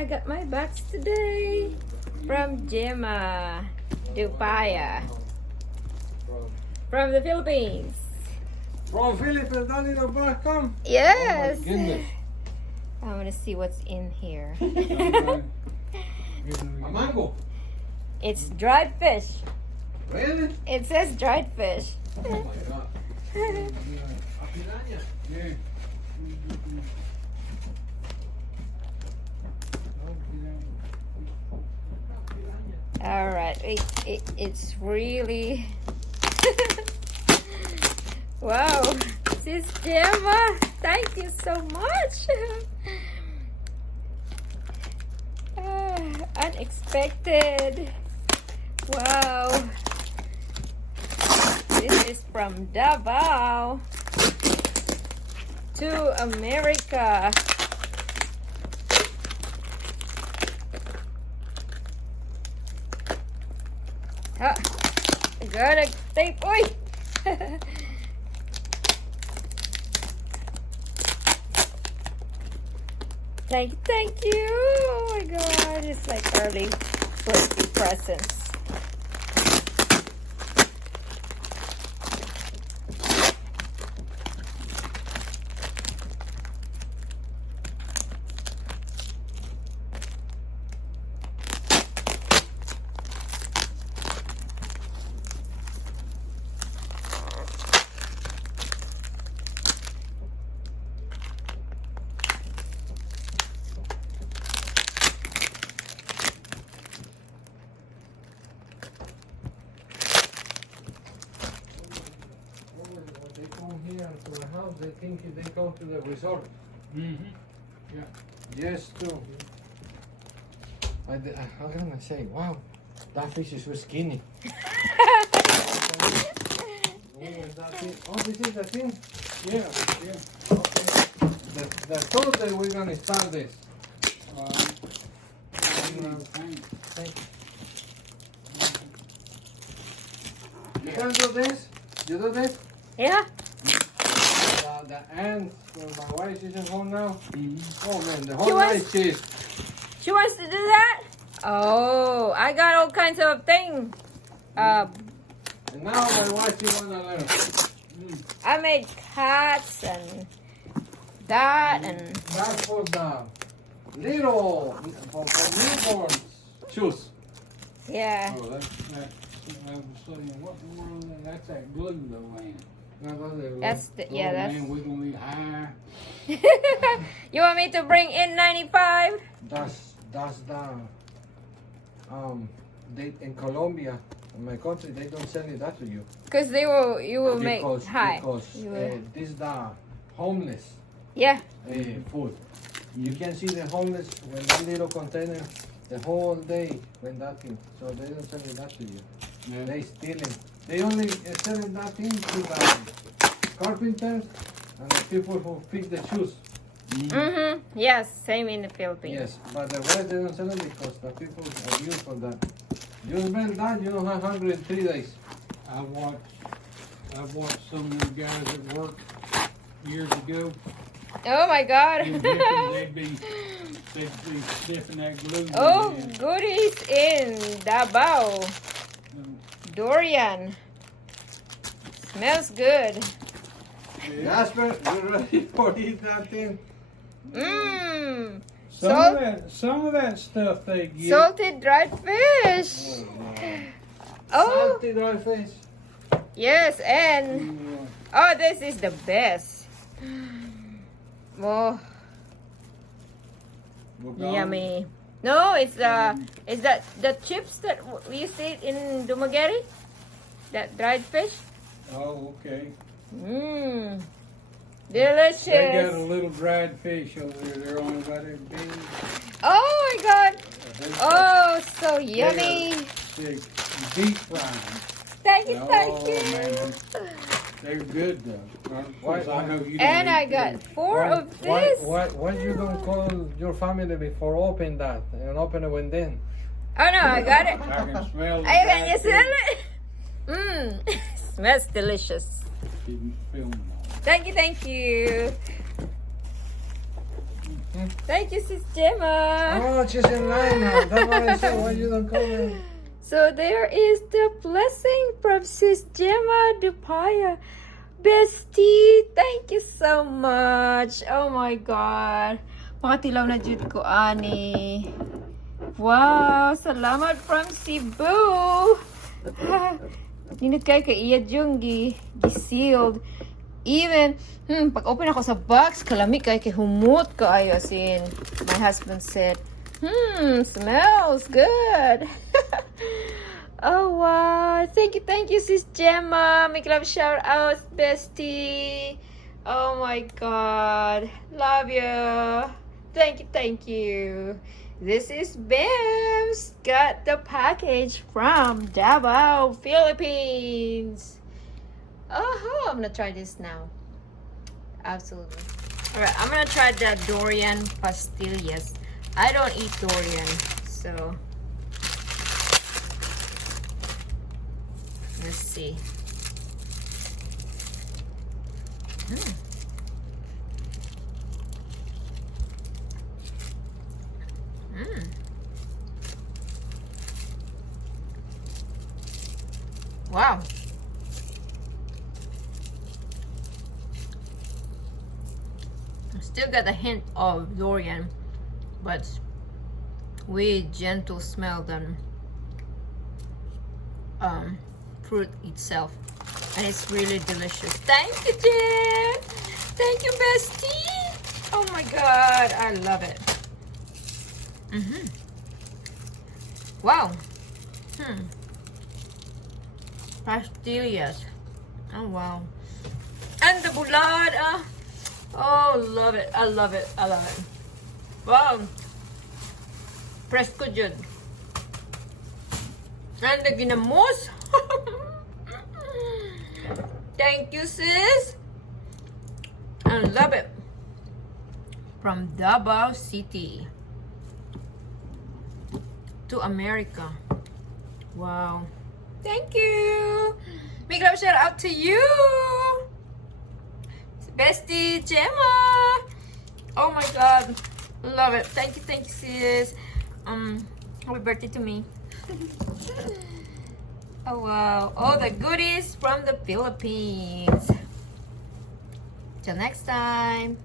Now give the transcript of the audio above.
I got my box today from Gemma, Davao, from the Philippines. From Philippines, that little box come? Yes. Oh my goodness. I want to see what's in here. A mango. It's dried fish. Really? It says dried fish. Oh my god. A piranha. Yeah. All right, it's really wow. Sis Gemma, thank you so much. Unexpected. Wow. This is from Davao to America. I gotta tape. Oi! Thank you. Oh my god, it's like early birthday presents. They come here to the house, they think they go to the resort. Mm-hmm. Yeah. Yes, too. I'm gonna say, wow, that fish is so skinny. Oh, this is the thing? Yeah. Yeah. Okay. The Thursday we're gonna start this. Thank you. You can do this? You do this? Yeah. The ants, when my wife isn't home now. Mm-hmm. Oh man, the whole night she's. She wants to do that? Oh, I got all kinds of things. And now my wife she wanna learn. I made cats and that and That's for the little, for newborns shoes. yeah. Oh, that's I was saying, what in the world? That's that glue though, man. That's the yeah. That's. Man, we're gonna be high. You want me to bring in 95? That's the they in Colombia, in my country, they don't sell it that to you. Cause you will make high. Because You will. this the homeless Yeah. food. You can see the homeless when that little container the whole day when that thing. So they don't sell it that to you. Yeah. They stealing. They only sell that thing to the carpenters and the people who fix the shoes. Mhm. Yes. Same in the Philippines. Yes, but the rest they don't sell it because the people are used for that. You smell that, you don't have hungry in 3 days. I've watched some of the guys at work years ago. Oh my God. They'd be sniffing that glue. Oh, and, goodies in Davao. Durian. Smells good. Jasper, you ready for eat that thing? Mmm. Some of that stuff they get. Salted dried fish. Oh, Salty dry fish. yes, and oh, this is the best. Oh, yummy. No, it's that the chips that we see in Dumaguete? That dried fish? Oh, okay. Mmm. They got a Delicious. little dried fish over there. They're only about as big. Oh my God. They- Oh, so yummy. They deep fried. Thank you, Oh, thank you. man. They're good though. Of course, I know you don't And I eat got fish. 4 of this. Why you don't call your family before open that and open it when then? Oh no, I got it. I can smell the Ay, can dried you smell fish. it? Mmm. Smells delicious. Didn't film all. Thank you, thank you. Thank you, Sis Gemma. Oh, she's in line now. That's what I said. Why you don't call her? So there is the blessing from Sis Gemma Dupaya. Bestie, thank you so much. Oh my God. Makatilaw na jud ko, ani. Wow, salamat from Cebu. Ninot kayo kay iya yung gi-sealed. Even, pag open ako sa box, kalami kayo kay humot ko ayo. As in, my husband said, smells good. Oh, wow. Thank you, Sis Gemma. Make love shout outs, Bestie. Oh my God. Love you. Thank you. This is BIMZ. Got the package from Davao, Philippines. Oh, I'm gonna try this now. Absolutely. Alright, I'm gonna try the durian pastillas. I don't eat durian, so let's see. Wow. Still got a hint of durian, but way gentle smell than fruit itself, and it's really delicious. Thank you, Jen. Thank you, Bestie. Oh my God, I love it. Wow. Pastillas. Oh wow. And the bulad. Oh, love it. I love it. I love it. Wow. Presko jud. And the ginamos. Thank you, sis. I love it. From Davao City to America. Wow. Thank you. Big love shout out to you. Bestie Gemma. Oh my God. Love it. Thank you, sis. Happy birthday to me. Oh wow. All the goodies from the Philippines. Till next time.